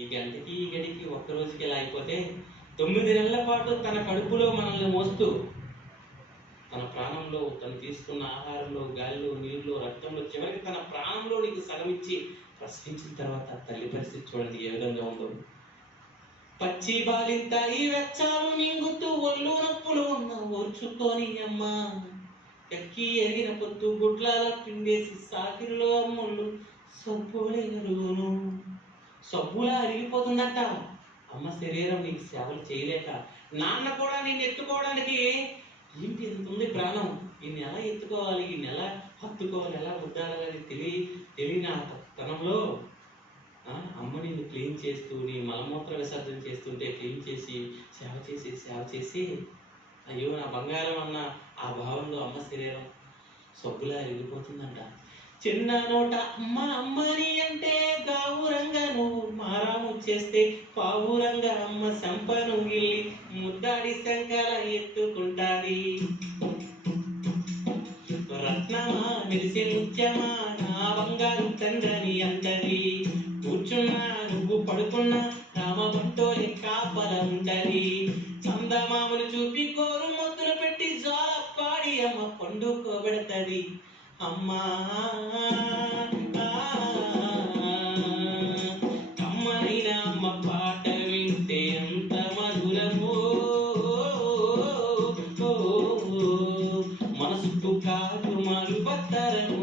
ఈ గంటకి ఈ గడికి ఒక్క రోజుకి ఇలా అయిపోతే 9 నెలల పాటు తన కడుపులో మనల్ని మోస్తూ తన ప్రాణంలో తను తీసుకున్న ఆహారంలో, గాలిలో, నీళ్ళలో, రక్తంలో, చివరికి తన ప్రాణంలో నీకు సగం ఇచ్చి ప్రశ్నించిన తర్వాత తల్లి పరిస్థితి చూడండి ఏ విధంగా ఉందో. పచ్చి బాలింత ఈ వెచ్చాలు మింగుతూ ఒళ్ళు నొప్పులు ఉన్న ఓర్చుకొని అమ్మ ఎక్కి ఎరిగిన పొత్తు గుడ్లాల పిండేసి సాకిరిలో అమ్ముళ్ళు సబ్బులేరును సబ్బులా అరిగిపోతుందట. అమ్మ శరీరం నీకు సేవలు చేయలేక, నాన్న కూడా నిన్ను ఎత్తుకోవడానికి ఏంటి ఎంత ఉంది ప్రాణం, ఈయన్ని ఎలా ఎత్తుకోవాలి, ఈయన్ని ఎలా హత్తుకోవాలి, ఎలా ముద్దాలని తెలియని ఆ తనంలో అమ్మ నిన్ను క్లీన్ చేస్తూ నీ మలమూత్ర విసర్జన చేస్తుంటే క్లీన్ చేసి సేవ చేసి అయ్యో నా బంగారం అన్న ఆ భావంలో అమ్మ శరీరం సబ్బులా ఎరిగిపోతుందంట. చిన్న నోట అమ్మ అమ్మని అంటే గావురంగా నువ్వు మారాము చేస్తే పావురంగా అమ్మ సంపను గిల్లి ముద్దాడి శంకర ఎత్తుకుంటాది. రత్నమా మెరిసే ముత్యమా నా బంగారు తండ్రి అంటది. కూర్చున్నా నువ్వు పడుకున్నా రామబంటోలి కాపల ఉంటది. చందమామలు చూపి కోరు మొత్తులు పెట్టి జ్వాల పాడి అమ్మ పండుకోబెడతది. అమ్మా కమ్మనైన అమ్మ పాట వింటే ఎంత మధురమో, మనసుకు కాదు మరుపత్తరము.